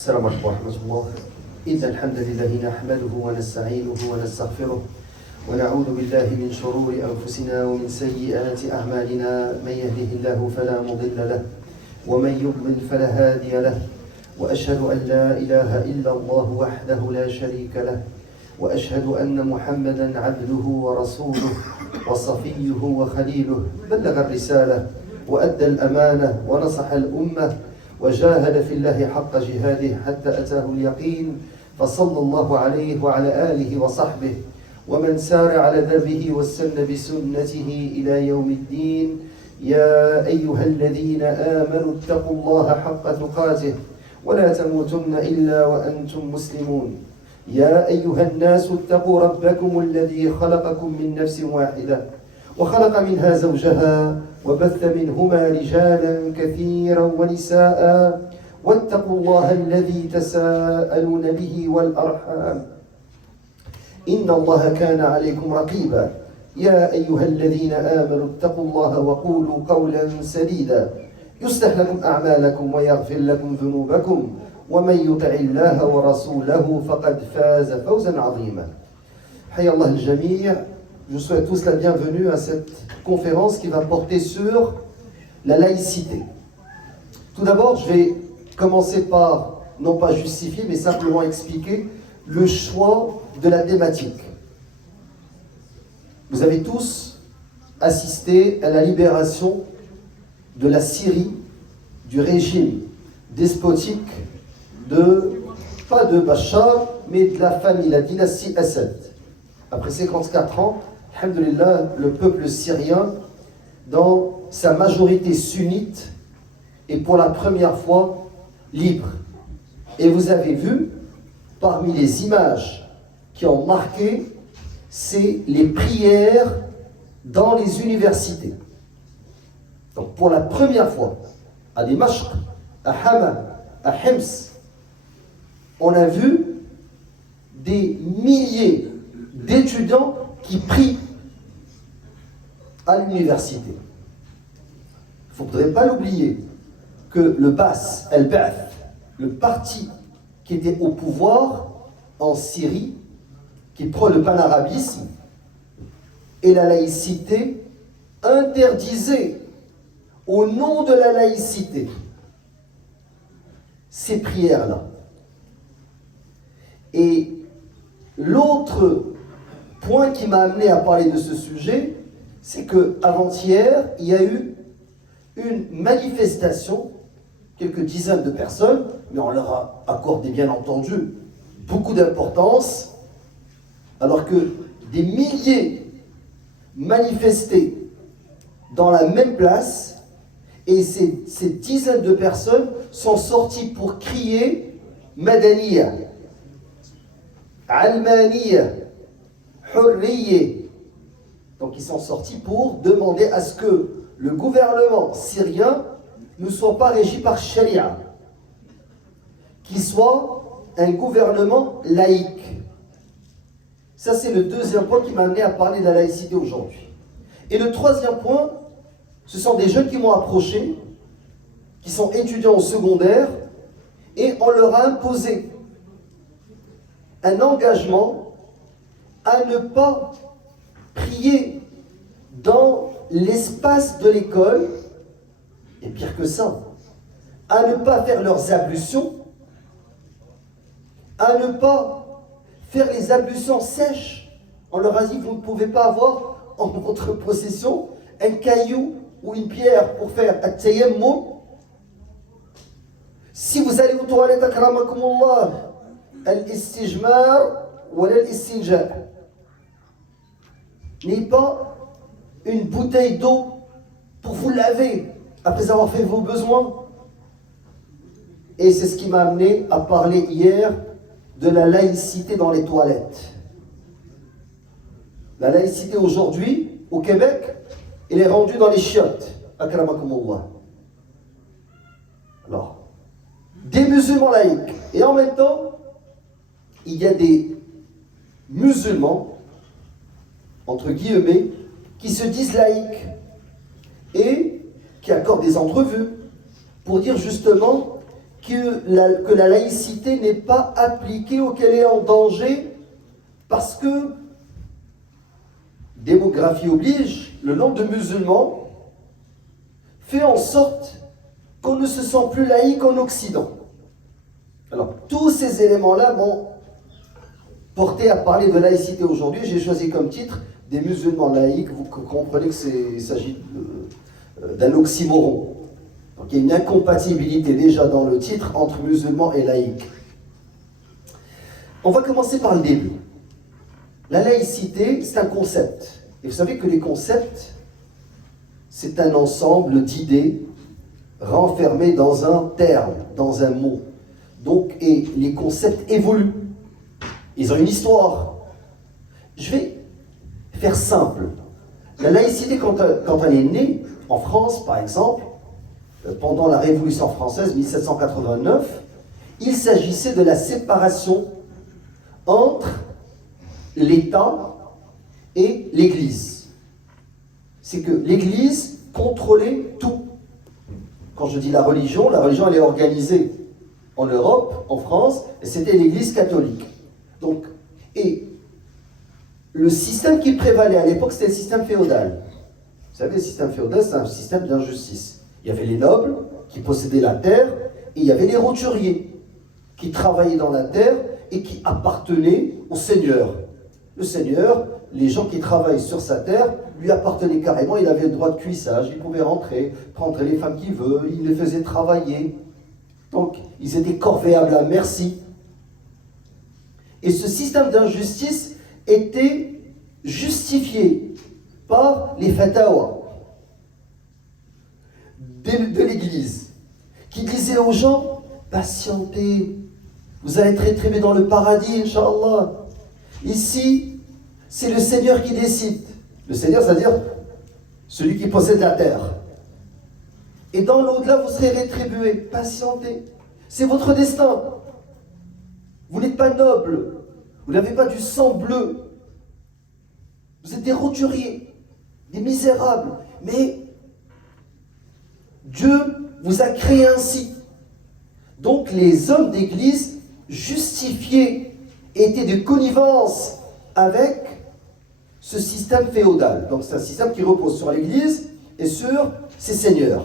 السلام عليكم ورحمة الله. إن الحمد لله نحمده ونستعينه ونستغفره ونعوذ بالله من شرور أنفسنا ومن سيئات أعمالنا. من يهده الله فلا مضل له ومن يضلل فلا هادي له، وأشهد أن لا إله إلا الله وحده لا شريك له، وأشهد أن محمدا عبده ورسوله وصفيه وخليله. بلغ الرسالة وأدى الأمانة ونصح الأمة وجاهد في الله حق جهاده حتى أتاه اليقين، فصلى الله عليه وعلى آله وصحبه ومن سار على دربه واستنى بسنته إلى يوم الدين. يا أيها الذين آمنوا اتقوا الله حق تقاته ولا تموتن إلا وأنتم مسلمون. يا أيها الناس اتقوا ربكم الذي خلقكم من نفس واحدة وخلق منها زوجها وبث منهما رجالا كثيرا ونساء، واتقوا الله الذي تساءلون به والأرحام إن الله كان عليكم رقيبا. يا أيها الذين آمنوا اتقوا الله وقولوا قولا سديدا يصلح لكم أعمالكم ويغفر لكم ذنوبكم، ومن يطع الله ورسوله فقد فاز فوزا عظيما. حيا الله الجميع. Je souhaite tous la bienvenue à cette conférence qui va porter sur la laïcité. Tout d'abord, je vais commencer par, non pas justifier, mais simplement expliquer le choix de la thématique. Vous avez tous assisté à la libération de la Syrie, du régime despotique pas de Bachar, mais de la famille, la dynastie Assad. Après 54 ans, alhamdoulilah, le peuple syrien, dans sa majorité sunnite, est pour la première fois libre. Et vous avez vu, parmi les images qui ont marqué, c'est les prières dans les universités. Donc pour la première fois, à Dimashq, à Hama, à Hims, on a vu des milliers d'étudiants qui prient à l'université. Il ne faudrait pas l'oublier que le Bas, el-Ba'ath, le parti qui était au pouvoir en Syrie, qui prend le panarabisme et la laïcité, interdisait au nom de la laïcité ces prières-là. Et l'autre point qui m'a amené à parler de ce sujet, c'est qu'avant-hier, il y a eu une manifestation, quelques dizaines de personnes, mais on leur a accordé bien entendu beaucoup d'importance, alors que des milliers manifestaient dans la même place, et ces dizaines de personnes sont sorties pour crier Madaniya, Almaniya, Hurriya. Donc ils sont sortis pour demander à ce que le gouvernement syrien ne soit pas régi par Sharia, qu'il soit un gouvernement laïque. Ça, c'est le deuxième point qui m'a amené à parler de la laïcité aujourd'hui. Et le troisième point, ce sont des jeunes qui m'ont approché, qui sont étudiants au secondaire, et on leur a imposé un engagement à ne pas prier dans l'espace de l'école, et pire que ça, à ne pas faire leurs ablutions, à ne pas faire les ablutions sèches. On leur a dit, vous ne pouvez pas avoir en votre possession un caillou ou une pierre pour faire at-tayammum. Si vous allez aux toilettes, akramakumullah, al-istijmar ou al-istinja, n'ayez pas une bouteille d'eau pour vous laver après avoir fait vos besoins. Et c'est ce qui m'a amené à parler hier de la laïcité dans les toilettes. La laïcité aujourd'hui, au Québec, elle est rendue dans les chiottes. Akramakumullah. Alors, des musulmans laïcs. Et en même temps, il y a des musulmans, entre guillemets, qui se disent laïcs et qui accordent des entrevues pour dire justement que la laïcité n'est pas appliquée ou qu'elle est en danger parce que, démographie oblige, le nombre de musulmans fait en sorte qu'on ne se sent plus laïque en Occident. Alors, tous ces éléments-là m'ont porté à parler de laïcité aujourd'hui. J'ai choisi comme titre « Des musulmans laïcs ». Vous comprenez qu'il s'agit d'un oxymoron. Donc, il y a une incompatibilité déjà dans le titre entre musulmans et laïcs. On va commencer par le début. La laïcité, c'est un concept. Et vous savez que les concepts, c'est un ensemble d'idées renfermées dans un terme, dans un mot. Donc, et les concepts évoluent. Ils ont une histoire. Je vais faire simple. La laïcité, quand elle est née, en France, par exemple, pendant la Révolution française, 1789, il s'agissait de la séparation entre l'État et l'Église. C'est que l'Église contrôlait tout. Quand je dis la religion, elle est organisée en Europe, en France, et c'était l'Église catholique. Donc, et le système qui prévalait à l'époque, c'était le système féodal. Vous savez, le système féodal, c'est un système d'injustice. Il y avait les nobles qui possédaient la terre, et il y avait les roturiers qui travaillaient dans la terre et qui appartenaient au seigneur. Le seigneur, les gens qui travaillent sur sa terre, lui appartenaient carrément, il avait le droit de cuissage, il pouvait rentrer, prendre les femmes qu'il veut, il les faisait travailler. Donc, ils étaient corvéables à merci. Et ce système d'injustice était justifié par les fatawas de l'Église, qui disaient aux gens, patientez, vous allez être rétribués dans le paradis, Inch'Allah. Ici, c'est le Seigneur qui décide. Le Seigneur, c'est-à-dire celui qui possède la terre. Et dans l'au-delà, vous serez rétribués. Patientez. C'est votre destin. Vous n'êtes pas noble. Vous n'avez pas du sang bleu. Vous êtes des roturiers, des misérables. Mais Dieu vous a créé ainsi. Donc les hommes d'église justifiés étaient de connivence avec ce système féodal. Donc c'est un système qui repose sur l'église et sur ses seigneurs.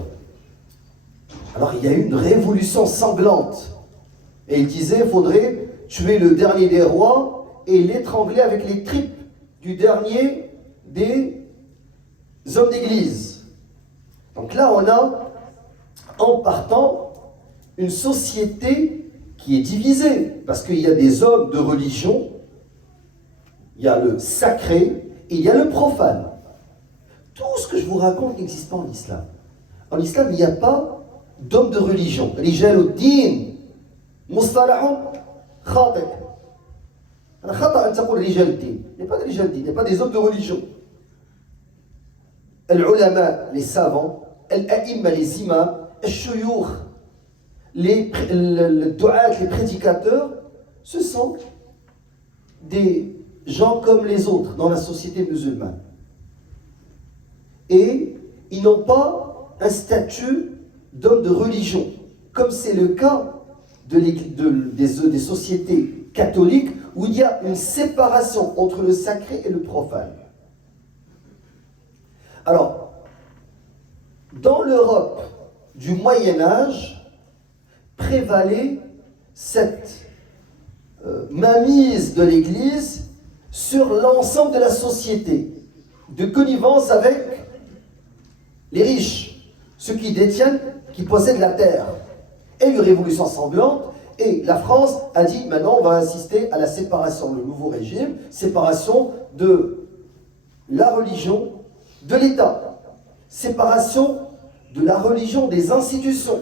Alors il y a eu une révolution sanglante. Et il disait qu'il faudrait tuer le dernier des rois et l'étrangler avec les tripes du dernier des hommes d'église. Donc là on a, en partant, une société qui est divisée. Parce qu'il y a des hommes de religion, il y a le sacré et il y a le profane. Tout ce que je vous raconte n'existe pas en islam. En islam, il n'y a pas d'hommes de religion. Rijaluddin, mustalahun, khati'. Khata' an taqul rijaluddin. Il n'y a pas de rijaluddin, il n'y a pas des hommes de religion. Al-ulama, les savants, al-a'imma, les imams, al-shuyukh, les du'at, les prédicateurs, ce sont des gens comme les autres dans la société musulmane. Et ils n'ont pas un statut d'homme de religion, comme c'est le cas des sociétés catholiques où il y a une séparation entre le sacré et le profane. Alors, dans l'Europe du Moyen-Âge, prévalait cette mainmise de l'Église sur l'ensemble de la société, de connivence avec les riches, ceux qui détiennent, qui possèdent la terre. Et une révolution sanglante, et la France a dit, maintenant on va assister à la séparation, le nouveau régime, séparation de la religion de l'État, séparation de la religion des institutions,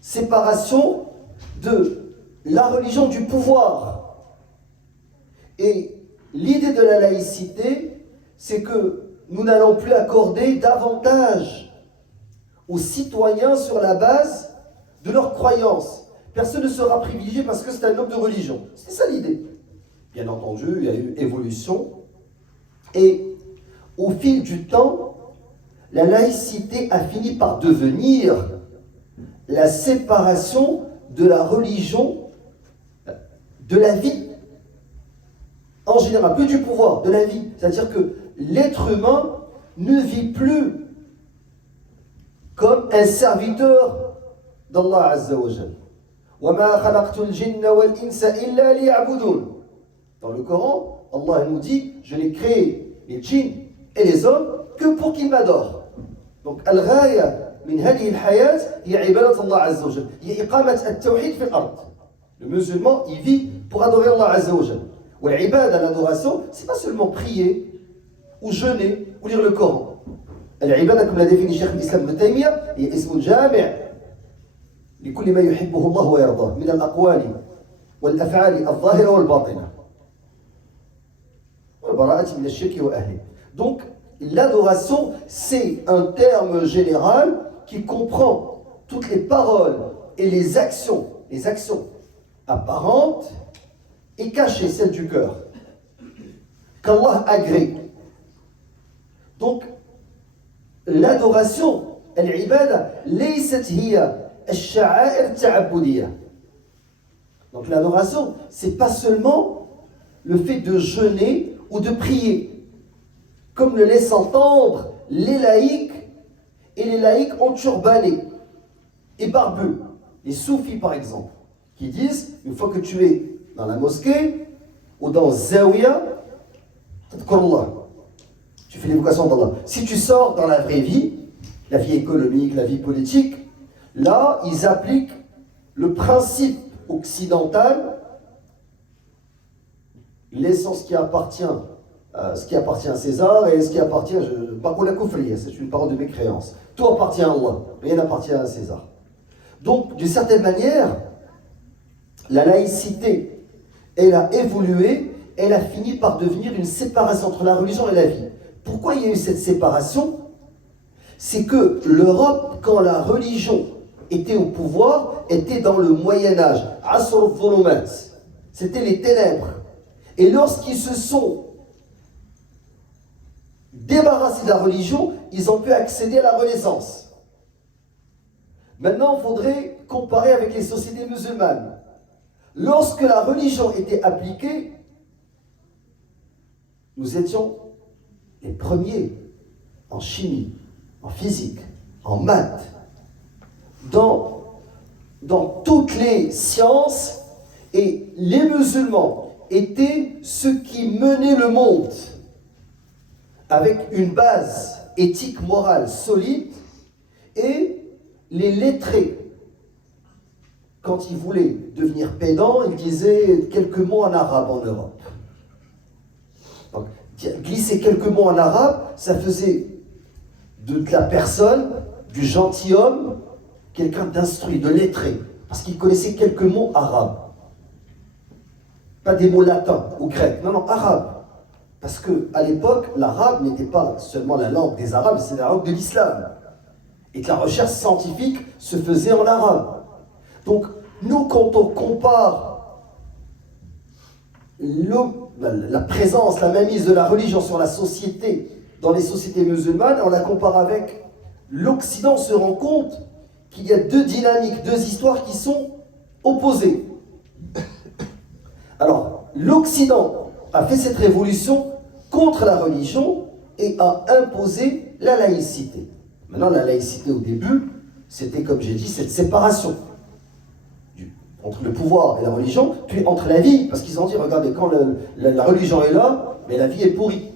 séparation de la religion du pouvoir. Et l'idée de la laïcité, c'est que nous n'allons plus accorder davantage aux citoyens sur la base de leurs croyances. Personne ne sera privilégié parce que c'est un homme de religion. C'est ça l'idée. Bien entendu, il y a eu évolution. Et au fil du temps, la laïcité a fini par devenir la séparation de la religion de la vie. En général, plus du pouvoir, de la vie. C'est-à-dire que l'être humain ne vit plus comme un serviteur d'Allah Azza wa Jal. وَمَا خَلَقْتُ الْجِنَّ وَالْإِنسَ إِلَّا لِيَعْبُدُونَ. Dans le Coran, Allah nous dit, je n'ai créé les djinns et les hommes que pour qu'ils m'adorent. Donc, al-ghaya min hadihi al-hayat hiya ibadat Allah Azza wa Jal. Hiya iqamat at-tawhid fi al-ard. Le musulman, il vit pour adorer Allah Azza wa Jal. L'ibada, l'adoration, c'est pas seulement prier, ou jeûner, ou lire le Coran. L'ibada, comme l'a défini Cheikh l'Islam Ibn Taymiyyah, est ismun jami' لكل ما يحبه الله ويرضاه من الأقوال والأفعال الظاهرة والباطنة والبراءة من الشرك وأهله. Donc, l'adoration, c'est un terme général qui comprend toutes les paroles et les actions apparentes et cachées, celles du cœur, qu'Allah agrée. Donc, l'adoration, al-ibada, laysat hiya al-sha'air ta'abbudiyya. Donc l'adoration, c'est pas seulement le fait de jeûner ou de prier, comme le laissent entendre les laïcs et les laïcs enturbanés et barbus, les soufis par exemple, qui disent, une fois que tu es dans la mosquée ou dans Zawiya, tadhkurullah, tu fais l'évocation d'Allah. Si tu sors dans la vraie vie, la vie économique, la vie politique, là, ils appliquent le principe occidental, laissant ce qui appartient à César et ce qui appartient, c'est une parole de mécréance. Tout appartient à Allah, rien n'appartient à César. Donc, d'une certaine manière, la laïcité, elle a évolué, elle a fini par devenir une séparation entre la religion et la vie. Pourquoi il y a eu cette séparation? C'est que l'Europe, quand la religion était au pouvoir, était dans le Moyen-Âge. Asr al-Dhulumat. C'était les ténèbres. Et lorsqu'ils se sont débarrassés de la religion, ils ont pu accéder à la Renaissance. Maintenant, il faudrait comparer avec les sociétés musulmanes. Lorsque la religion était appliquée, nous étions les premiers en chimie, en physique, en maths, dans toutes les sciences, et les musulmans étaient ceux qui menaient le monde avec une base éthique, morale solide, et les lettrés, quand ils voulaient devenir pédants, ils disaient quelques mots en arabe en Europe. Donc, glisser quelques mots en arabe, ça faisait de la personne, du gentilhomme, quelqu'un d'instruit, de lettré, parce qu'il connaissait quelques mots arabes. Pas des mots latins ou grecs, non, arabes. Parce qu'à l'époque, l'arabe n'était pas seulement la langue des Arabes, c'est la langue de l'islam. Et que la recherche scientifique se faisait en arabe. Donc, nous, quand on compare la présence, la mainmise de la religion sur la société, dans les sociétés musulmanes, on la compare avec l'Occident, on se rend compte qu'il y a deux dynamiques, deux histoires qui sont opposées. Alors, l'Occident a fait cette révolution contre la religion et a imposé la laïcité. Maintenant, la laïcité au début, c'était, comme j'ai dit, cette séparation entre le pouvoir et la religion, puis entre la vie, parce qu'ils ont dit, regardez, quand la religion est là, mais la vie est pourrie.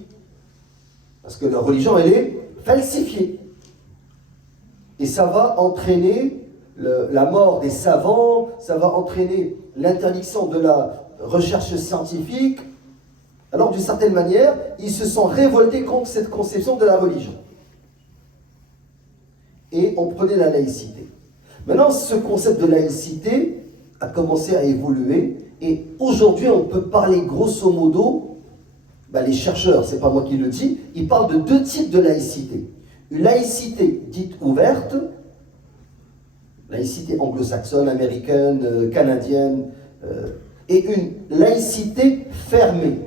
Parce que la religion, elle est falsifiée. Et ça va entraîner la mort des savants, ça va entraîner l'interdiction de la recherche scientifique. Alors, d'une certaine manière, ils se sont révoltés contre cette conception de la religion. Et on prenait la laïcité. Maintenant, ce concept de laïcité a commencé à évoluer, et aujourd'hui, on peut parler grosso modo, les chercheurs, c'est pas moi qui le dis, ils parlent de deux types de laïcité. Une laïcité dite ouverte, laïcité anglo-saxonne, américaine, canadienne, et une laïcité fermée,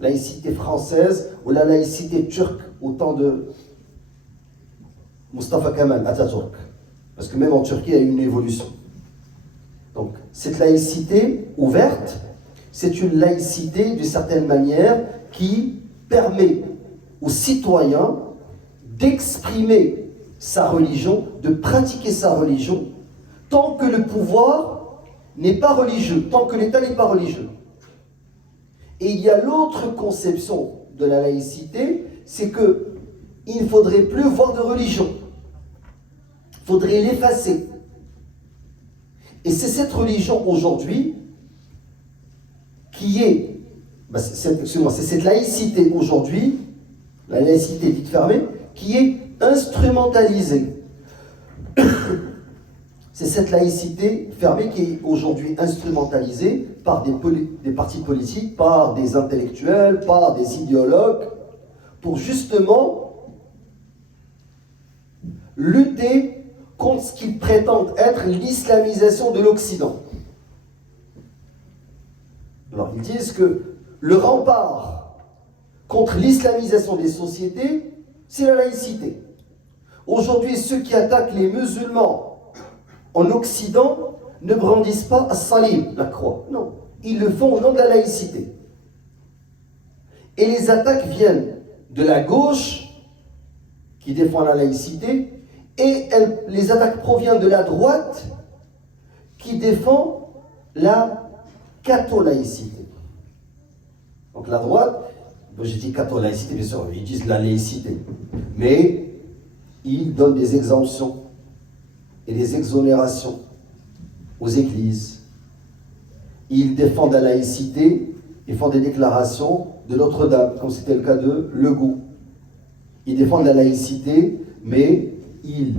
laïcité française ou la laïcité turque au temps de Mustafa Kemal Atatürk. Parce que même en Turquie, il y a eu une évolution. Donc, cette laïcité ouverte, c'est une laïcité, d'une certaine manière, qui permet aux citoyens d'exprimer sa religion, de pratiquer sa religion, tant que le pouvoir n'est pas religieux, tant que l'État n'est pas religieux. Et il y a l'autre conception de la laïcité, c'est qu'il ne faudrait plus voir de religion. Il faudrait l'effacer. Et c'est cette religion aujourd'hui qui est, c'est cette laïcité aujourd'hui, la laïcité dite fermée, qui est instrumentalisée. C'est cette laïcité fermée qui est aujourd'hui instrumentalisée par des partis politiques, par des intellectuels, par des idéologues, pour justement lutter contre ce qu'ils prétendent être l'islamisation de l'Occident. Alors, ils disent que le rempart contre l'islamisation des sociétés, c'est la laïcité. Aujourd'hui, ceux qui attaquent les musulmans en Occident ne brandissent pas as-salib, la croix. Non, ils le font au nom de la laïcité. Et les attaques viennent de la gauche, qui défend la laïcité, et les attaques proviennent de la droite, qui défend la catholaïcité. Donc la droite, j'ai dit catholaïcité, bien sûr, ils disent la laïcité. Mais ils donnent des exemptions et des exonérations aux églises. Ils défendent la laïcité, ils font des déclarations de Notre-Dame, comme c'était le cas de Legault. Ils défendent la laïcité, mais ils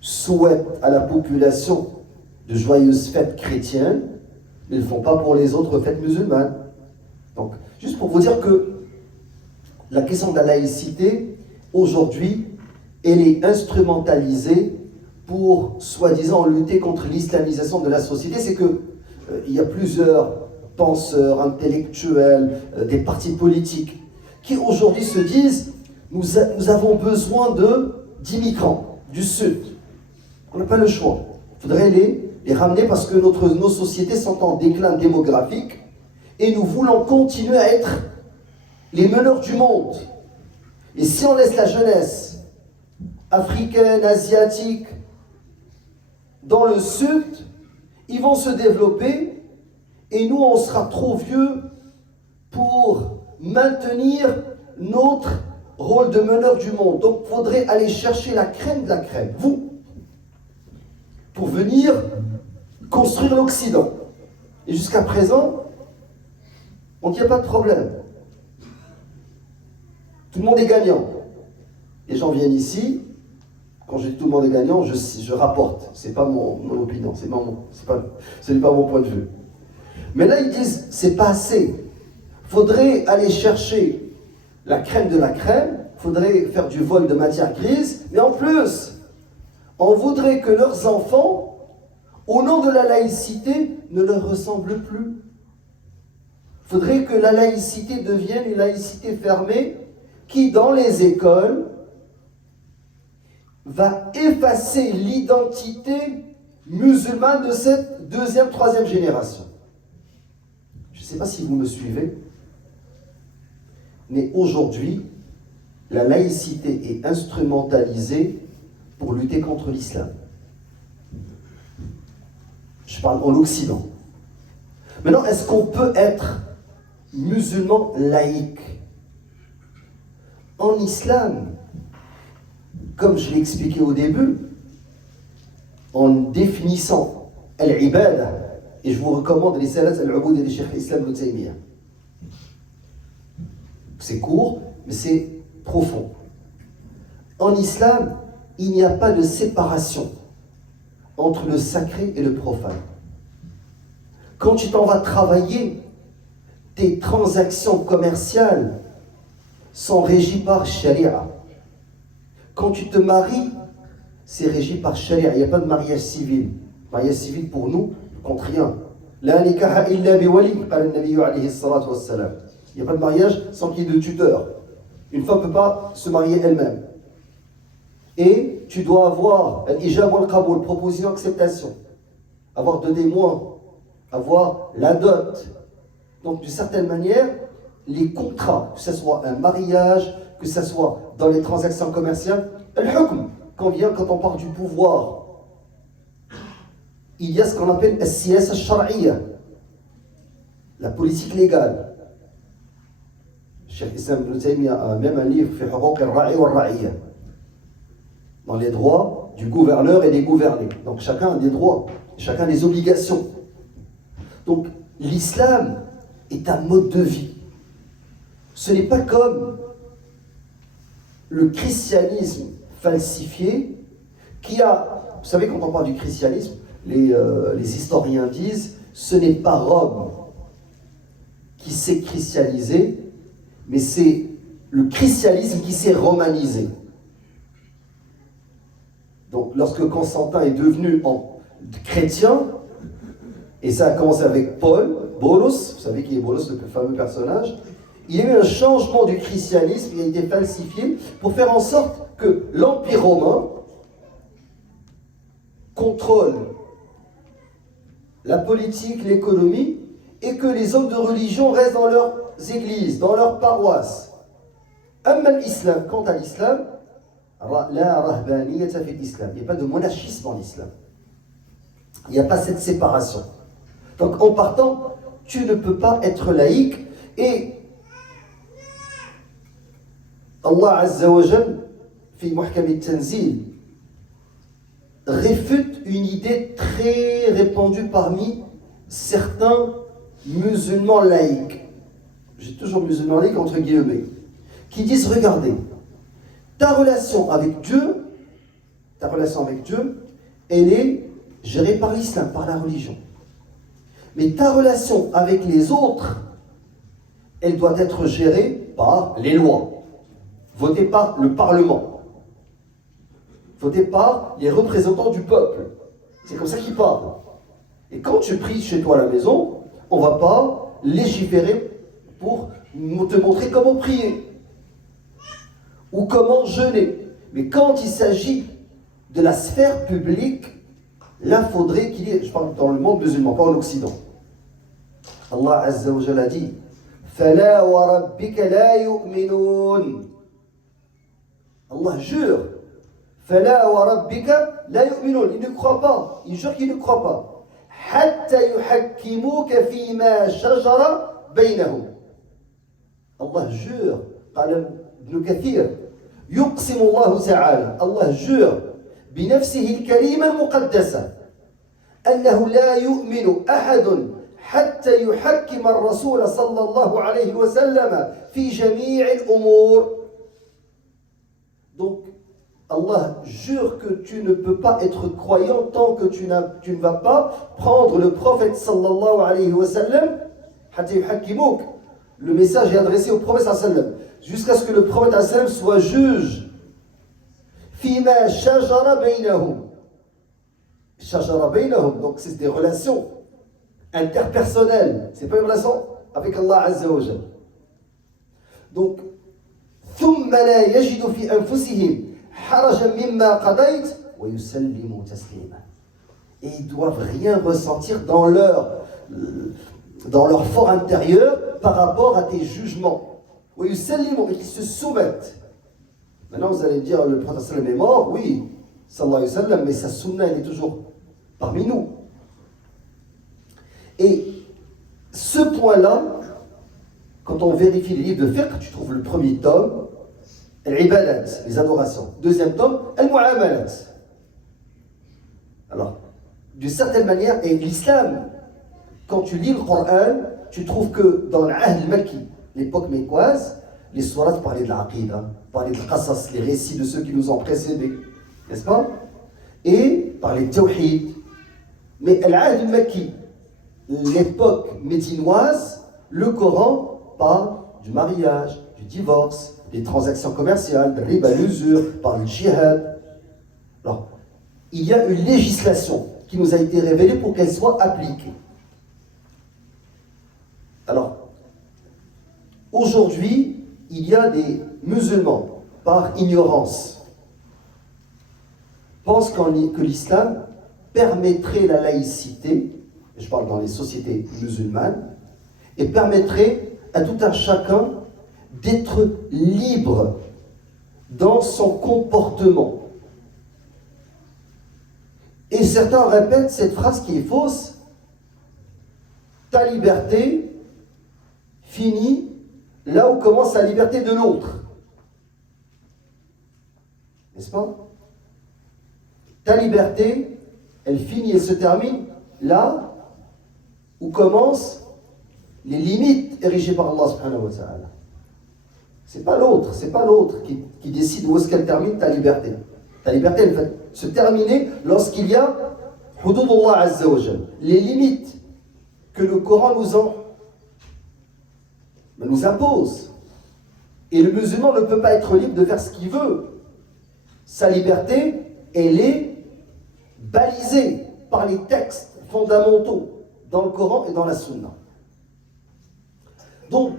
souhaitent à la population de joyeuses fêtes chrétiennes, mais ils ne le font pas pour les autres fêtes musulmanes. Donc, juste pour vous dire que la question de la laïcité, aujourd'hui, elle est instrumentalisée pour, soi-disant, lutter contre l'islamisation de la société. C'est que il y a plusieurs penseurs, intellectuels, des partis politiques, qui aujourd'hui se disent nous avons besoin d'immigrants du Sud. On n'a pas le choix. Il faudrait les ramener parce que nos sociétés sont en déclin démographique et nous voulons continuer à être les meneurs du monde. Et si on laisse la jeunesse africaine, asiatique, dans le Sud, ils vont se développer et nous, on sera trop vieux pour maintenir notre rôle de meneur du monde. Donc, il faudrait aller chercher la crème de la crème, vous, pour venir construire l'Occident. Et jusqu'à présent, on n'y a pas de problème. Tout le monde est gagnant. Les gens viennent ici. Quand je dis tout le monde est gagnant, je rapporte. Ce n'est pas mon opinion, ce n'est pas mon point de vue. Mais là, ils disent, c'est pas assez. Il faudrait aller chercher la crème de la crème. Il faudrait faire du vol de matière grise. Mais en plus, on voudrait que leurs enfants, au nom de la laïcité, ne leur ressemblent plus. Il faudrait que la laïcité devienne une laïcité fermée qui, dans les écoles, va effacer l'identité musulmane de cette deuxième, troisième génération. Je ne sais pas si vous me suivez, mais aujourd'hui, la laïcité est instrumentalisée pour lutter contre l'islam. Je parle en Occident. Maintenant, est-ce qu'on peut être musulman laïque? En islam, comme je l'ai expliqué au début, en définissant al-ibada, et je vous recommande les salat al-ubud de Cheikh Islam Ibn Taymiyyah. C'est court, mais c'est profond. En islam, il n'y a pas de séparation entre le sacré et le profane. Quand tu t'en vas travailler, tes transactions commerciales sont régies par sharia. Quand tu te maries, c'est régi par sharia. Il n'y a pas de mariage civil. Mariage civil pour nous, compte rien. La nikaha illa biwali, qala an-nabi alayhi salatu wassalam. Il n'y a pas de mariage sans qu'il y ait de tuteur. Une femme ne peut pas se marier elle-même. Et tu dois avoir l'ijab wal-qaboul, proposition, acceptation, avoir deux témoins, avoir la dot. Donc, d'une certaine manière, les contrats, que ce soit un mariage, que ce soit dans les transactions commerciales, al-hukm, quand on parle du pouvoir, il y a ce qu'on appelle al-siyasa al-shar'iyya, la politique légale. Cheikh Islam Ibn Taymiyyah a même un livre, fi huquq al-ra'i wal-ra'iyya, dans les droits du gouverneur et des gouvernés. Donc chacun a des droits, chacun a des obligations. Donc l'islam est un mode de vie. Ce n'est pas comme le christianisme falsifié qui a... Vous savez, quand on parle du christianisme, les historiens disent ce n'est pas Rome qui s'est christianisé, mais c'est le christianisme qui s'est romanisé. Donc, lorsque Constantin est devenu chrétien, et ça a commencé avec Bolos, vous savez qui est Bolos, le fameux personnage, il y a eu un changement du christianisme, il a été falsifié pour faire en sorte que l'Empire romain contrôle la politique, l'économie, et que les hommes de religion restent dans leurs églises, dans leurs paroisses. Amma l'islam, quant à l'islam, la rahbaniyata fi l'islam. Il n'y a pas de monachisme en islam. Il n'y a pas cette séparation. Donc en partant, tu ne peux pas être laïque. Et Allah Azza wa Jal, fi muhkam al-tanzil, réfute une idée très répandue parmi certains musulmans laïcs. J'ai toujours musulmans laïcs entre guillemets, qui disent regardez, ta relation avec Dieu, elle est gérée par l'islam, par la religion. Mais ta relation avec les autres, elle doit être gérée par les lois, votées par le Parlement, votées par les représentants du peuple. C'est comme ça qu'ils parlent. Et quand tu pries chez toi à la maison, on ne va pas légiférer pour te montrer comment prier ou comment jeûner. Mais quand il s'agit de la sphère publique, là, il faudrait qu'il y ait, je parle dans le monde musulman, pas en Occident. Allah Azza wa Jalla dit فَلَا وَرَبِّكَ لَا يُؤْمِنُونَ. Allah jure فَلَا وَرَبِّكَ لَا يُؤْمِنُونَ. Il ne croit pas, il jure qu'il ne croit pas. حَتَّى يُحَكِّمُوكَ فِيمَا شَجَرَ بَيْنَهُمْ. Allah jure, قال ابن كثير يقسم الله تعالى, Allah jure بنفسه الكريمة المقدسة أنه لا يؤمن أحد حتى يحكم الرسول صلى الله عليه وسلم في جميع الأمور. Donc Allah jure que tu ne peux pas être croyant tant que tu ne vas pas prendre le prophète sallallahu alayhi wa sallam, حتى يحكموك. Le message est adressé au prophète sallallahu alayhi wa sallam, jusqu'à ce que le prophète sallallahu alayhi wa sallam soit juge. فيما شجر بينهم. شجر بينهم, donc c'est des relations interpersonnelles, c'est pas une relation avec Allah Azza wa Jalla. Donc ثم لا يجد في أنفسهم حرجا مما قضيت ويسلموا تسليما. Et ils doivent rien ressentir dans leur fort intérieur par rapport à tes jugements. ويسلموا, et qu'ils se soumettent. Maintenant vous allez dire le prophète sallam est mort, oui, sallallahu alayhi wa sallam, mais sa sunna elle est toujours parmi nous. Et ce point-là, quand on vérifie les livres de fiqh, tu trouves le premier tome, al-ibadat, les adorations. Deuxième tome, al-mu'amalat. Alors, d'une certaine manière, et l'islam, quand tu lis le Coran, tu trouves que dans l'Ahd al-Makki, l'époque mécoise, les sourates parlaient de l'aqida, parlaient de qasas, les récits de ceux qui nous ont précédés, n'est-ce pas? Et parlaient de tawhid. Mais l'Ahd al-Makki, l'époque médinoise, le Coran parle du mariage, du divorce, des transactions commerciales, de riba, l'usure, parle du djihad. Alors, il y a une législation qui nous a été révélée pour qu'elle soit appliquée. Alors, aujourd'hui, il y a des musulmans, par ignorance, pensent que l'islam permettrait la laïcité, je parle dans les sociétés musulmanes, et permettrait à tout un chacun d'être libre dans son comportement. Et certains répètent cette phrase qui est fausse: ta liberté finit là où commence la liberté de l'autre. N'est-ce pas? Ta liberté, elle finit et se termine là où commencent les limites érigées par Allah subhanahu wa ta'ala. C'est pas l'autre qui décide où est-ce qu'elle termine ta liberté. Ta liberté, elle va se terminer lorsqu'il y a hududullah azza wa jal, les limites que le Coran nous impose. Et le musulman ne peut pas être libre de faire ce qu'il veut. Sa liberté, elle est balisée par les textes fondamentaux dans le Coran et dans la Sunna. Donc,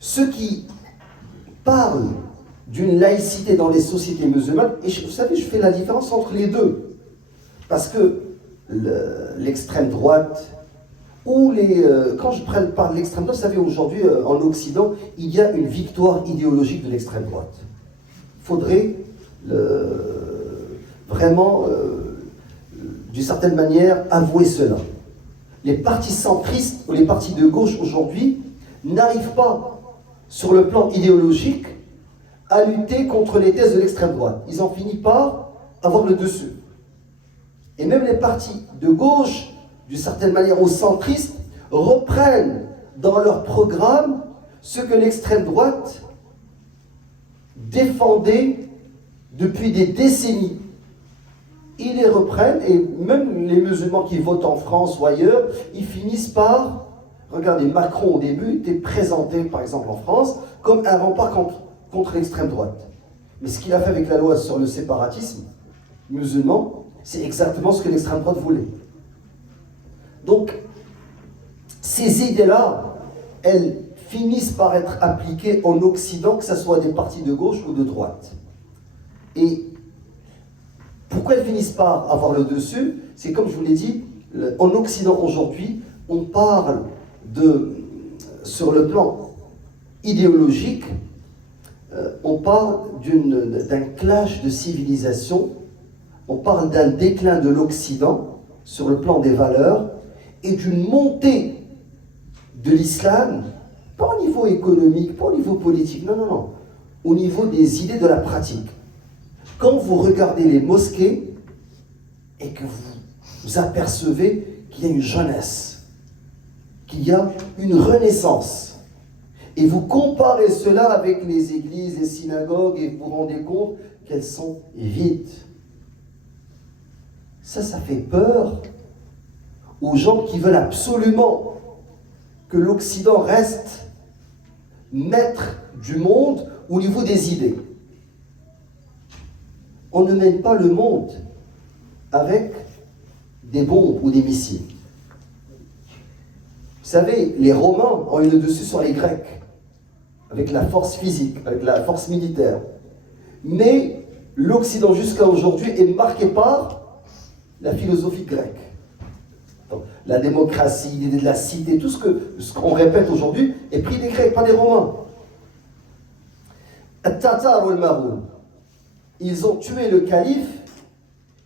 ceux qui parlent d'une laïcité dans les sociétés musulmanes, et vous savez, je fais la différence entre les deux. Parce que l'extrême droite, ou quand je parle de l'extrême droite, vous savez, aujourd'hui, en Occident, il y a une victoire idéologique de l'extrême droite. Il faudrait vraiment, d'une certaine manière, avouer cela. Les partis centristes ou les partis de gauche aujourd'hui n'arrivent pas, sur le plan idéologique, à lutter contre les thèses de l'extrême droite. Ils ont fini par avoir le dessus. Et même les partis de gauche, d'une certaine manière, aux centristes, reprennent dans leur programme ce que l'extrême droite défendait depuis des décennies. Ils les reprennent, et même les musulmans qui votent en France ou ailleurs, ils finissent par... Regardez, Macron au début était présenté, par exemple en France, comme un rempart contre l'extrême droite. Mais ce qu'il a fait avec la loi sur le séparatisme musulman, c'est exactement ce que l'extrême droite voulait. Donc, ces idées-là, elles finissent par être appliquées en Occident, que ce soit des partis de gauche ou de droite. Et pourquoi elles finissent par avoir le dessus? C'est comme je vous l'ai dit, en Occident aujourd'hui, on parle sur le plan idéologique, on parle d'un clash de civilisation, on parle d'un déclin de l'Occident sur le plan des valeurs et d'une montée de l'islam, pas au niveau économique, pas au niveau politique, non, au niveau des idées de la pratique. Quand vous regardez les mosquées et que vous apercevez qu'il y a une jeunesse, qu'il y a une renaissance, et vous comparez cela avec les églises, les synagogues, et vous vous rendez compte qu'elles sont vides. Ça fait peur aux gens qui veulent absolument que l'Occident reste maître du monde au niveau des idées. On ne mène pas le monde avec des bombes ou des missiles. Vous savez, les Romains ont eu le dessus sur les Grecs, avec la force physique, avec la force militaire. Mais l'Occident jusqu'à aujourd'hui est marqué par la philosophie grecque. Donc, la démocratie, l'idée de la cité, tout ce qu'on répète aujourd'hui est pris des Grecs, pas des Romains. At-Tatar ou le Maroun, ils ont tué le calife,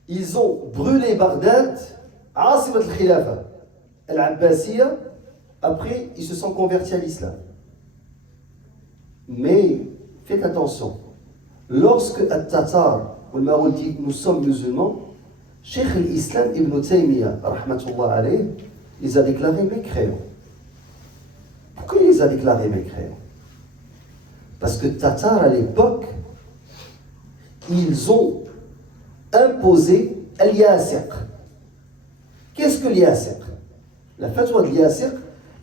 ils ont brûlé Bagdad, Asimat al-Khilafa, al-Abbasiyya. Après, ils se sont convertis à l'islam. Mais, faites attention, lorsque At-Tatar ou le Maroun dit que nous sommes musulmans, Cheikh l'Islam Ibn Taymiyyah, rahmatullah alayh, les a déclarés mécréants. Pourquoi il les a déclarés mécréants? Parce que Tatar, à l'époque, ils ont imposé al-Yasir. Qu'est-ce que l'Yasir? La fatwa de l'Yasir,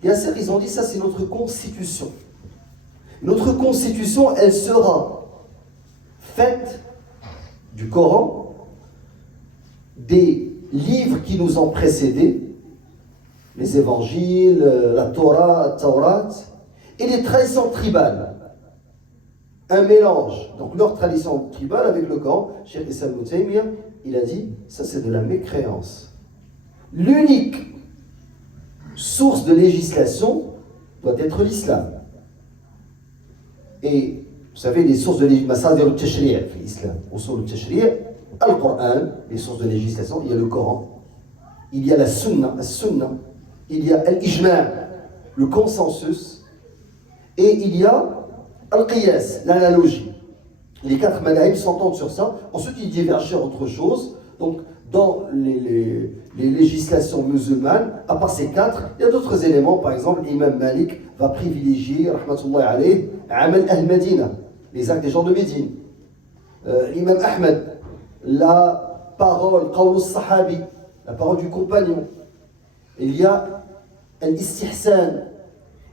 ils ont dit ça, c'est notre constitution. Notre constitution, elle sera faite du Coran, des livres qui nous ont précédés, les évangiles, la Torah, Taurat, et les traditions tribales. un mélange, donc leur tradition tribale avec le Coran. Cheikh Issa Ibn Taymiyyah, il a dit, ça c'est de la mécréance. L'unique source de législation doit être l'islam. Et vous savez, les sources de législation, l'islam, Al-Qur'an, les sources de législation, il y a le Coran, il y a la sunna, il y a l'ijma', le consensus, et il y a al-qiyas, l'analogie. Les 4 madhahib s'entendent sur ça. Ensuite, ils divergent sur autre chose. Donc, dans les législations musulmanes, à part ces 4, il y a d'autres éléments. Par exemple, l'imam Malik va privilégier, rahmatullahi alayh, amal al-Madina, les actes des gens de Médine. L'imam Ahmed, la parole, qawl sahabi, la parole du compagnon. Il y a al-istihsan,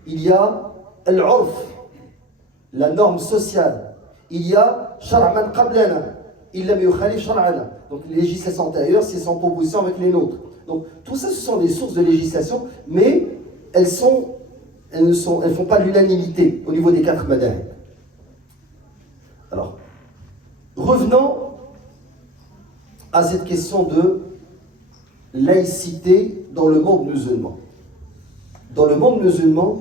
il y a al-urf, la norme sociale. Il y a shar'man qablana, illa yukhalif shar'ana. Donc les législations antérieures, c'est sans proposition avec les nôtres. Donc tout ça, ce sont des sources de législation, mais elles ne font pas l'unanimité au niveau des 4 madhahib. Alors, revenons à cette question de laïcité dans le monde musulman. Dans le monde musulman,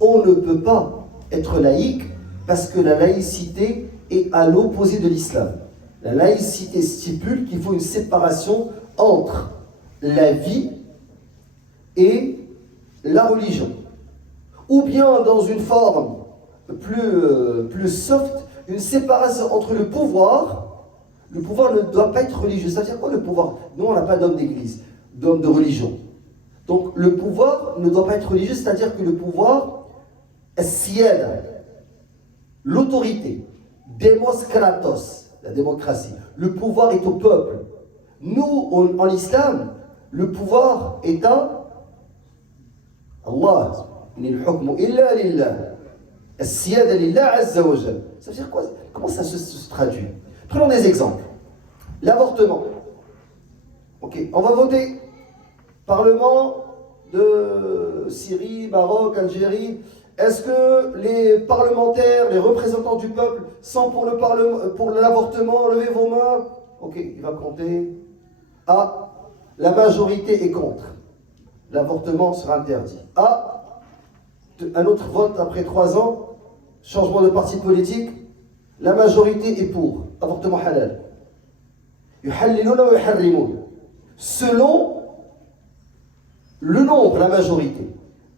on ne peut pas être laïque parce que la laïcité est à l'opposé de l'islam. La laïcité stipule qu'il faut une séparation entre la vie et la religion. Ou bien dans une forme plus soft, une séparation entre le pouvoir. Le pouvoir ne doit pas être religieux. Ça veut dire quoi le pouvoir? Nous, on n'a pas d'homme d'église, d'homme de religion. Donc le pouvoir ne doit pas être religieux, c'est-à-dire que le pouvoir, l'autorité, demos kratos, la démocratie, le pouvoir est au peuple. Nous, en islam, le pouvoir est à Allah. Ça veut dire quoi? Comment ça se traduit? Prenons des exemples. L'avortement. Ok, on va voter. Parlement de Syrie, Maroc, Algérie. Est-ce que les parlementaires, les représentants du peuple sont pour l'avortement? Levez vos mains. Ok, il va compter. Ah, la majorité est contre. L'avortement sera interdit. Ah, un autre vote après 3 ans, changement de parti politique. La majorité est pour. Avortement halal. Yuhalliluna wa yuharrimun. Selon le nombre, la majorité.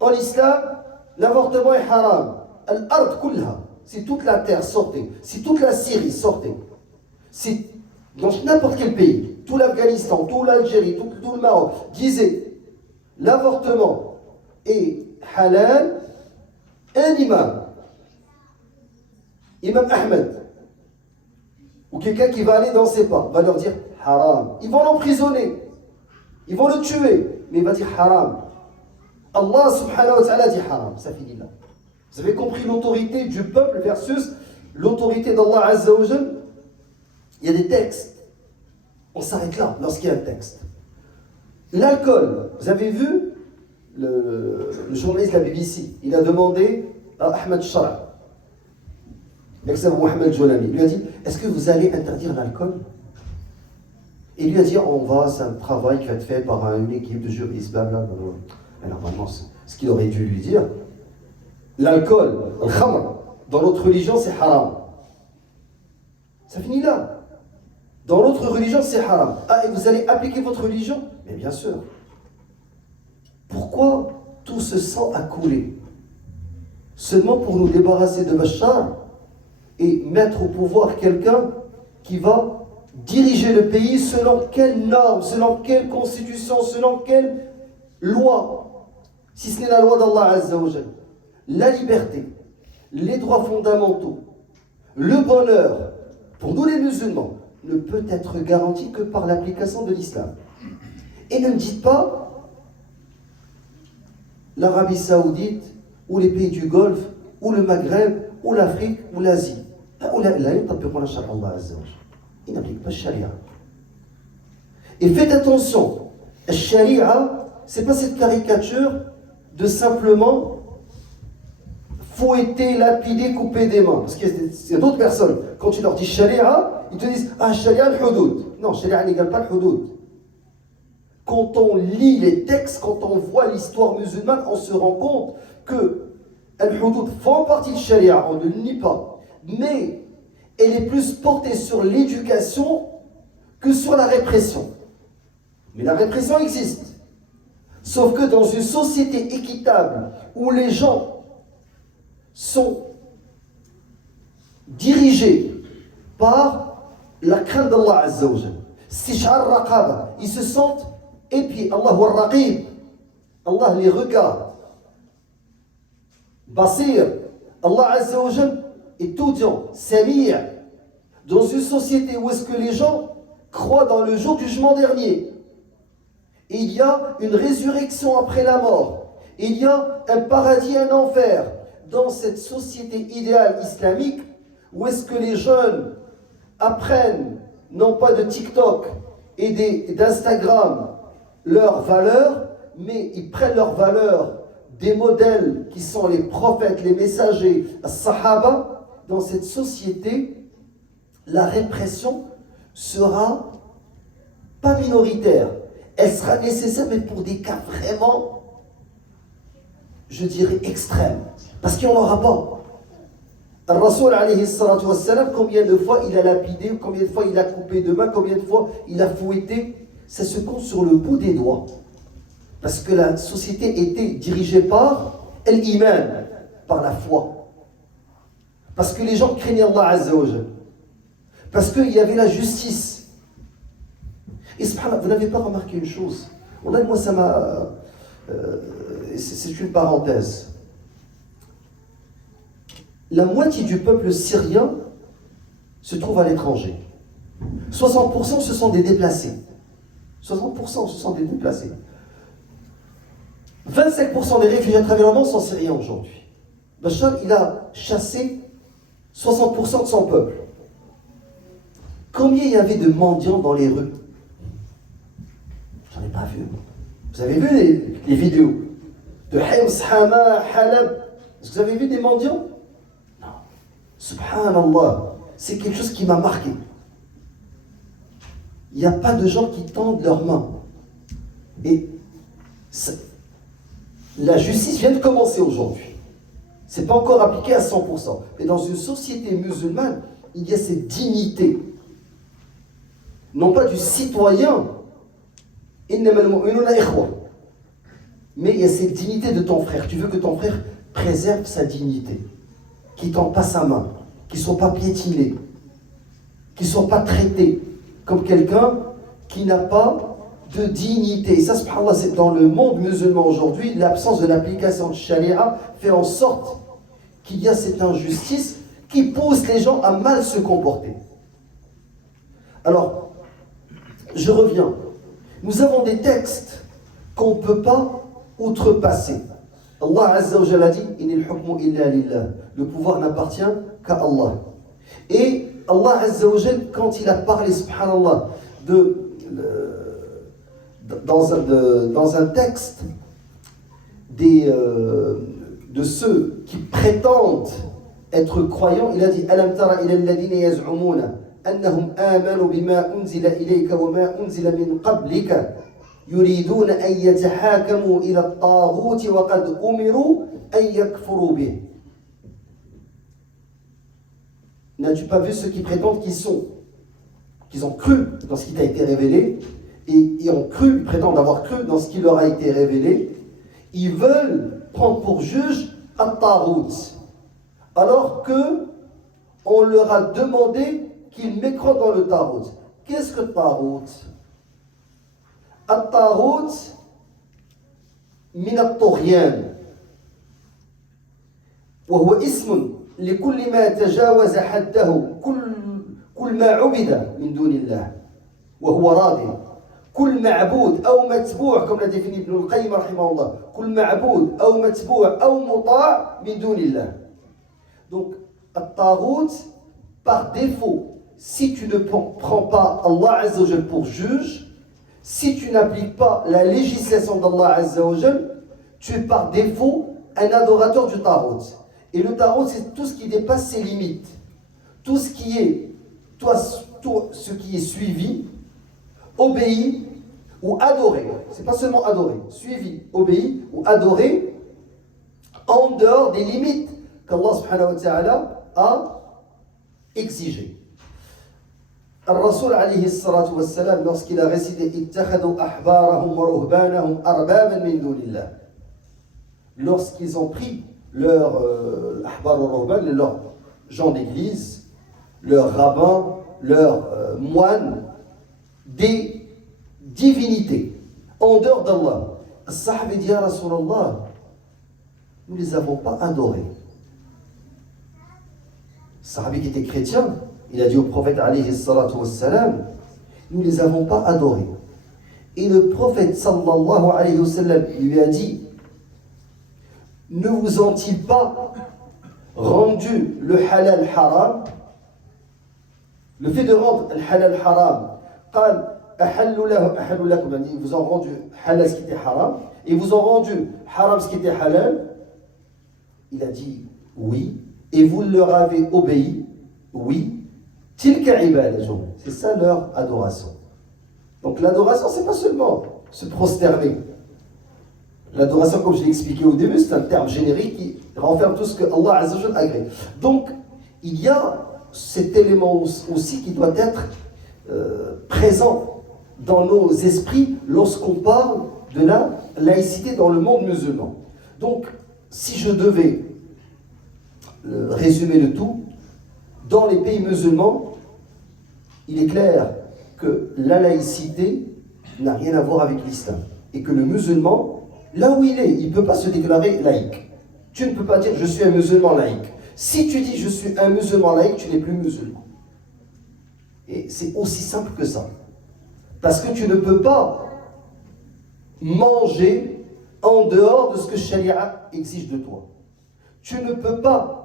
En islam, l'avortement est haram. Al-ard kulha. Si toute la terre sortait, si toute la Syrie sortait, si dans n'importe quel pays, tout l'Afghanistan, tout l'Algérie, tout le Maroc, disait l'avortement est halal, un imam Ahmed, ou quelqu'un qui va aller dans ses pas, va leur dire haram. Ils vont l'emprisonner, ils vont le tuer, mais il va dire haram. Allah subhanahu wa ta'ala dit haram, ça finit là. Vous avez compris l'autorité du peuple versus l'autorité d'Allah Azza wa Jal. Il y a des textes, on s'arrête là lorsqu'il y a un texte. L'alcool, vous avez vu le journaliste de la BBC, il a demandé à Ahmed Shara, l'ex-Abu Mohamed Joulami, lui a dit, est-ce que vous allez interdire l'alcool? Et il lui a dit, c'est un travail qui va être fait par une équipe de juristes, blablabla. Et normalement, ce qu'il aurait dû lui dire, l'alcool, le khamr, dans notre religion, c'est haram. Ça finit là. Dans notre religion, c'est haram. Ah, et vous allez appliquer votre religion? Mais bien sûr. Pourquoi tout ce sang a coulé? Seulement pour nous débarrasser de Bachar et mettre au pouvoir quelqu'un qui va diriger le pays selon quelle norme, selon quelle constitution, selon quelle loi, si ce n'est la loi d'Allah Azza wa Jal. La liberté, les droits fondamentaux, le bonheur, pour nous les musulmans, ne peut être garanti que par l'application de l'islam. Et ne me dites pas l'Arabie Saoudite, ou les pays du Golfe, ou le Maghreb, ou l'Afrique, ou l'Asie. Ils n'appliquent pas le sharia. Et faites attention, le sharia, ce n'est pas cette caricature de simplement fouetter, lapider, couper des mains. Parce qu'il y a d'autres personnes, quand tu leur dis sharia, ils te disent ah, sharia al-hudud. Non, sharia n'égale pas le hudud. Quand on lit les textes, quand on voit l'histoire musulmane, on se rend compte que al-hudud font partie de sharia, on ne le nie pas. Mais elle est plus portée sur l'éducation que sur la répression. Mais la répression existe. Sauf que dans une société équitable où les gens sont dirigés par la crainte d'Allah Azza wa Jal, stish'ar raqaba, ils se sentent épiés. Allah wa raqib, Allah les regarde. Basir, Allah Azza wa Jal est audient, samir. Dans une société où est-ce que les gens croient dans le jour du jugement dernier, et il y a une résurrection après la mort, et il y a un paradis, un enfer, dans cette société idéale islamique, où est-ce que les jeunes apprennent, non pas de TikTok et d'Instagram, leurs valeurs, mais ils prennent leurs valeurs des modèles qui sont les prophètes, les messagers, les sahaba. Dans cette société, la répression sera pas minoritaire. Elle sera nécessaire, mais pour des cas vraiment, je dirais, extrêmes. Parce qu'il n'y en aura pas. Al-Rasoul, alayhi salatu wassalam, combien de fois il a lapidé, combien de fois il a coupé de main, combien de fois il a fouetté, ça se compte sur le bout des doigts. Parce que la société était dirigée par l'iman, par la foi. Parce que les gens craignaient Allah Azza wa Jal. Parce qu'il y avait la justice. Et subhanallah, vous n'avez pas remarqué une chose. Wallah, moi ça m'a... c'est une parenthèse. La moitié du peuple syrien se trouve à l'étranger. 60% ce sont des déplacés. 60% ce sont des déplacés. 25% des réfugiés à travers le monde sont syriens aujourd'hui. Bachar, il a chassé 60% de son peuple. Combien il y avait de mendiants dans les rues? J'en ai pas vu. Vous avez vu les vidéos de Hims, Hama, Halab? Est-ce que vous avez vu des mendiants? Non. Subhanallah, c'est quelque chose qui m'a marqué. Il n'y a pas de gens qui tendent leurs mains. Et la justice vient de commencer aujourd'hui. Ce n'est pas encore appliqué à 100%. Mais dans une société musulmane, il y a cette dignité. Non pas du citoyen, mais il y a cette dignité de ton frère. Tu veux que ton frère préserve sa dignité, qu'il ne tend pas sa main, qu'il ne soit pas piétiné, qu'il ne soit pas traité comme quelqu'un qui n'a pas de dignité. Et ça, subhanallah, c'est dans le monde musulman aujourd'hui, l'absence de l'application de charia fait en sorte qu'il y a cette injustice qui pousse les gens à mal se comporter. Alors, je reviens. Nous avons des textes qu'on ne peut pas outrepasser. Allah Azza wa Jalla dit Inil hukmu illa lillah. Le pouvoir n'appartient qu'à Allah. Et Allah Azza wa Jalla, quand il a parlé, subhanallah, dans un texte de ceux qui prétendent être croyants, il a dit Alam tara ila alladhina yaz'umuna annahum amanu bima unzila ilayka wa ma unzila min qablika yuriduna an yatahakamu ila at-taghut wa qad umiru an yakfuru bih. N'as-tu pas vu ceux qui prétendent qu'ils ont cru dans ce qui t'a été révélé et ont cru, ils prétendent avoir cru dans ce qui leur a été révélé? Ils veulent prendre pour juge at-taghut, alors que on leur a demandé qu'ils mécroient dans le taghut. Qu'est-ce que taghut? At-taghut min at-tughyan wa huwa ismun لكل ما تجاوز حده كل ما عبد من دون الله وهو راض كل معبود أو متبوع comme l'a défini Ibn al-Qayyim رحمه الله كل معبود أو متبوع أو مطاع من دون الله. Donc الطاغوت par défaut, si tu ne prends pas Allah Azza wa Jal pour juge, si tu n'appliques pas la législation d'Allah Azza wa Jal, tu es par défaut un adorateur du taghut. Et le tarot, c'est tout ce qui dépasse ses limites. Tout ce qui est, tout ce qui est suivi, obéi ou adoré. C'est pas seulement adoré. Suivi, obéi ou adoré en dehors des limites qu'Allah subhanahu wa ta'ala a exigées. Al-Rasul alayhi salatu wa salam, lorsqu'il a récité ittakhadhu ahbarahum wa ruhbanahum arbaban min dunillah, lorsqu'ils ont pris leurs ahbar wa ruhban, leurs gens d'église, leurs rabbins, leurs moines, des divinités en dehors d'Allah. As-Sahaba dit, Ya Rasulallah, nous ne les avons pas adorés. Sahabi qui était chrétien, il a dit au prophète alayhi salatu wassalam, nous ne les avons pas adorés. Et le prophète sallallahu alayhi wa sallam lui a dit, ne vous ont-ils pas rendu le halal haram? Le fait de rendre le halal haram, ils vous ont rendu halal ce qui était haram, et vous ont rendu haram ce qui était halal. Il a dit oui, et vous leur avez obéi, oui. Tilka ibadatuhum, c'est ça leur adoration. Donc l'adoration, c'est pas seulement se prosterner. L'adoration, comme je l'ai expliqué au début, c'est un terme générique qui renferme tout ce que Allah Azza wa Jalla agrée. Donc il y a cet élément aussi qui doit être présent dans nos esprits lorsqu'on parle de la laïcité dans le monde musulman. Donc si je devais résumer le tout, dans les pays musulmans, il est clair que la laïcité n'a rien à voir avec l'islam. Et que le musulman, là où il est, il ne peut pas se déclarer laïque. Tu ne peux pas dire je suis un musulman laïque. Si tu dis je suis un musulman laïque, tu n'es plus musulman. Et c'est aussi simple que ça. Parce que tu ne peux pas manger en dehors de ce que Sharia exige de toi. Tu ne peux pas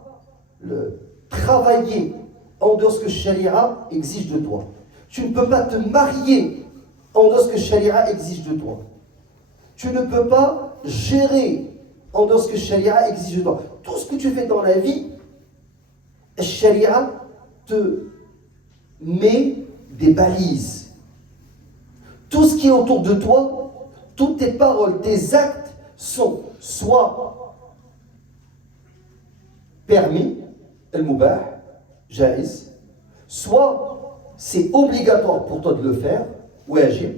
travailler en dehors de ce que Sharia exige de toi. Tu ne peux pas te marier en dehors de ce que Sharia exige de toi. Tu ne peux pas gérer en dehors de ce que Sharia exige de toi. Tout ce que tu fais dans la vie, Sharia te met des balises. Tout ce qui est autour de toi, toutes tes paroles, tes actes sont soit permis, al-mubah, jaiz, soit c'est obligatoire pour toi de le faire, wajib,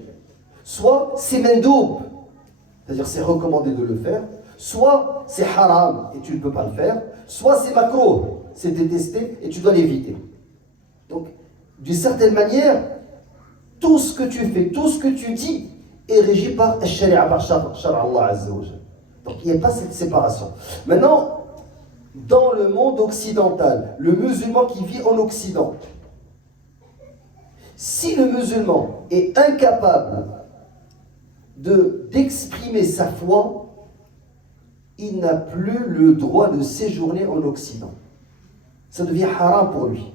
soit c'est mandoub, c'est-à-dire c'est recommandé de le faire, soit c'est haram et tu ne peux pas le faire, soit c'est makrouh, c'est détesté et tu dois l'éviter. Donc, d'une certaine manière, tout ce que tu fais, tout ce que tu dis est régi par al-sharia, par shar' Allah Azza wa Jalla. Donc il n'y a pas cette séparation. Maintenant, dans le monde occidental, le musulman qui vit en Occident, si le musulman est incapable d'exprimer sa foi, il n'a plus le droit de séjourner en Occident. Ça devient haram pour lui.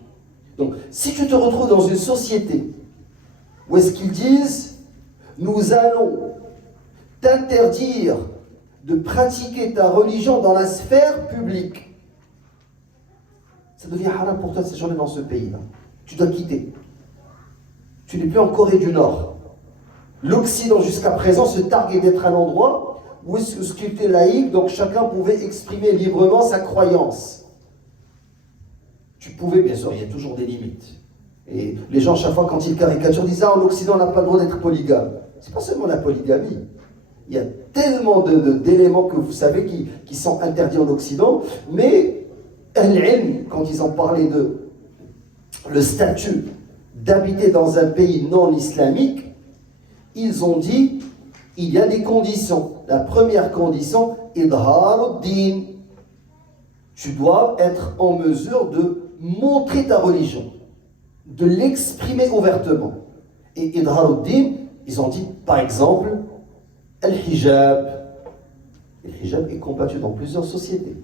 Donc, si tu te retrouves dans une société où est-ce qu'ils disent « Nous allons t'interdire de pratiquer ta religion dans la sphère publique », ça devient haram pour toi de séjourner dans ce pays-là. Tu dois quitter. Tu n'es plus en Corée du Nord. L'Occident, jusqu'à présent, se targuait d'être un endroit où ce qui était laïque, donc chacun pouvait exprimer librement sa croyance. Tu pouvais, bien sûr, il y a toujours des limites. Et les gens, chaque fois, quand ils caricaturent, disent « Ah, l'Occident n'a pas le droit d'être polygame ». C'est pas seulement la polygamie. Il y a tellement d'éléments que vous savez qui sont interdits en Occident, mais Al-Ilm, quand ils ont parlé de le statut d'habiter dans un pays non islamique, ils ont dit il y a des conditions. La première condition, idhar ad-din. Tu dois être en mesure de montrer ta religion, de l'exprimer ouvertement. Et idhar ad-din, ils ont dit par exemple al-hijab. Le hijab est combattu dans plusieurs sociétés.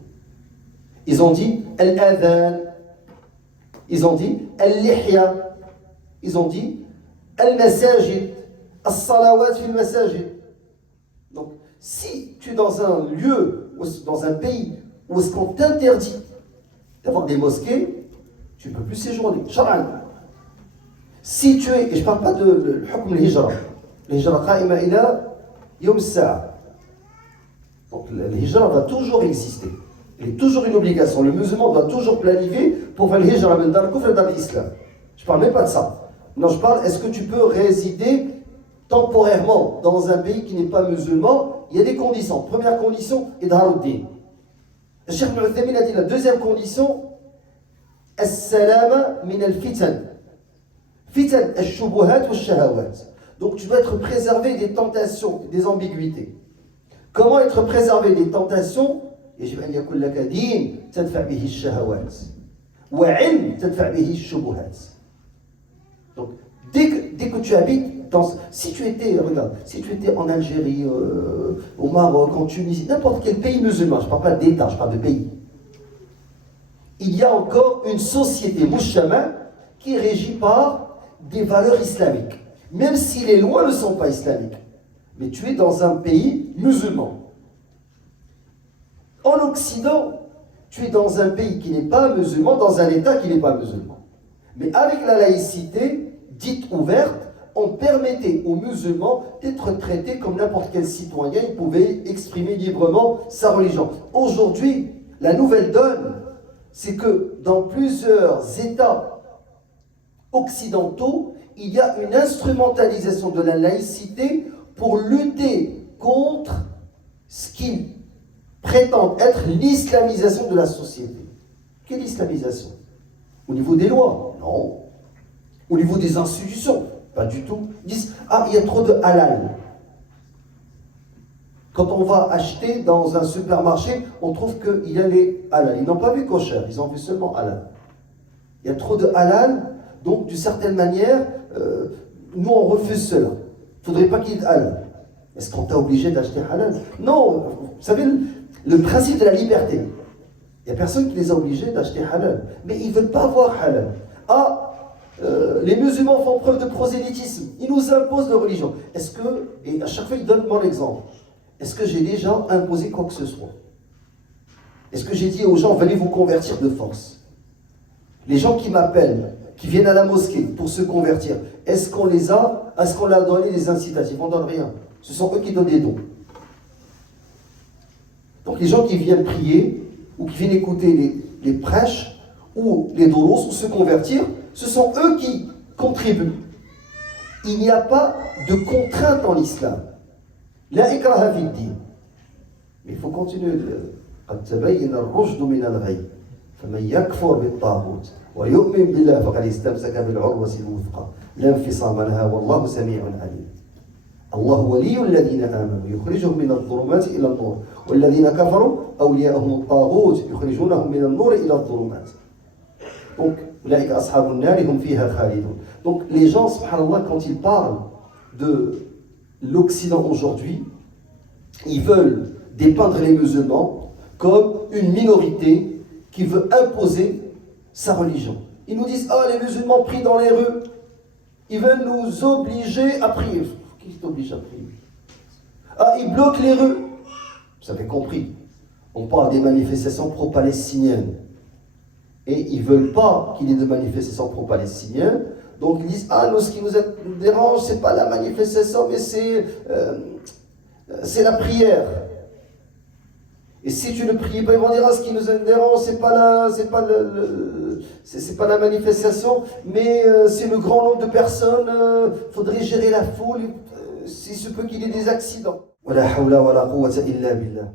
Ils ont dit al-adhan. Ils ont dit al-lihya. Ils ont dit al-masajid. As-salawat fil masajid. Donc, si tu es dans un lieu, dans un pays où est-ce qu'on t'interdit d'avoir des mosquées, tu ne peux plus séjourner. Shar'an. Si tu es, et je ne parle pas de l'hukm al-hijra, l'hijra qa'ima ila yawm as-sa'a. Donc l'hijra va toujours exister. Il est toujours une obligation. Le musulman doit toujours planifier pour faire l'hijra min dar al-kufr dans l'islam. Je ne parle même pas de ça. Non, je parle, est-ce que tu peux résider temporairement dans un pays qui n'est pas musulman? Il y a des conditions. Première condition, idharuddin. Le Cheikh Ibn Uthaymin a dit la deuxième condition, as-salama min al-fitan. Fitan al-shubuhat wa shahawat. Donc tu dois être préservé des tentations, des ambiguïtés. Comment être préservé des tentations? يجب أن يكون لك دين تدفع به الشهوات وعلم تدفع به الشبهات. Donc dès que tu habites dans, si tu étais en Algérie, au Maroc, en Tunisie, n'importe quel pays musulman, je ne parle pas d'État, je parle de pays, il y a encore une société mouchama qui est régie par des valeurs islamiques, même si les lois ne sont pas islamiques. Mais tu es dans un pays musulman. En Occident, tu es dans un pays qui n'est pas musulman, dans un État qui n'est pas musulman. Mais avec la laïcité dite ouverte, on permettait aux musulmans d'être traités comme n'importe quel citoyen. Ils pouvaient exprimer librement sa religion. Aujourd'hui, la nouvelle donne, c'est que dans plusieurs États occidentaux, il y a une instrumentalisation de la laïcité pour lutter contre ce qu'ils prétendent être l'islamisation de la société. Quelle islamisation? Au niveau des lois? Non. Au niveau des institutions? Pas du tout. Ils disent, ah, il y a trop de halal. Quand on va acheter dans un supermarché, on trouve qu'il y a les halal. Ils n'ont pas vu kosher, ils ont vu seulement halal. Il y a trop de halal, donc d'une certaine manière, nous on refuse cela. Il ne faudrait pas qu'il y ait de halal. Est-ce qu'on t'a obligé d'acheter halal? Non. Vous savez, le principe de la liberté. Il n'y a personne qui les a obligés d'acheter halal. Mais ils ne veulent pas avoir halal. Ah, les musulmans font preuve de prosélytisme. Ils nous imposent leur religion. Est-ce que, et à chaque fois ils donnent mon exemple, est-ce que j'ai déjà imposé quoi que ce soit? Est-ce que j'ai dit aux gens, venez vous convertir de force? Les gens qui m'appellent, qui viennent à la mosquée pour se convertir, est-ce qu'on leur a donné des incitatifs? On ne donne rien. Ce sont eux qui donnent des dons. Donc les gens qui viennent prier, ou qui viennent écouter les prêches, ou les doros, ou se convertir, ce sont eux qui contribuent. Il n'y a pas de contrainte en islam. La ikraha fi ddin. Mais il faut continuer. قد تبين الرشد من الغي فمن يكفر بالطاغوت ويؤمن بالله فقد استمسك بالعروة الوثقى لا انفصام لها والله سميع عليم. الله ولي الذين آمنوا يخرجهم من الظلمات إلى النور والذين كفروا أولياءهم الطاغوت يخرجونهم من النور إلى الظلمات. Donc أولئك أصحاب النار هم فيها خالدون. Donc les gens, subhanallah, quand ils parlent de l'Occident aujourd'hui, ils veulent dépeindre les musulmans comme une minorité qui veut imposer sa religion. Ils nous disent, ah, les musulmans prient dans les rues, ils veulent nous obliger à prier. Qui t'oblige à prier? Ah, ils bloquent les rues. Vous avez compris, on parle des manifestations pro-palestiniennes. Et ils ne veulent pas qu'il y ait de manifestations pro-palestiniennes. Donc ils disent, ah, nous, ce qui nous dérange, ce n'est pas la manifestation, mais c'est la prière. Et si tu ne pries pas, ils vont dire, ah, ce qui nous dérange, c'est pas la manifestation, mais c'est le grand nombre de personnes, faudrait gérer la foule, c'est ce peut qu'il y ait des accidents. Wala hawla wala quwwata illa billah.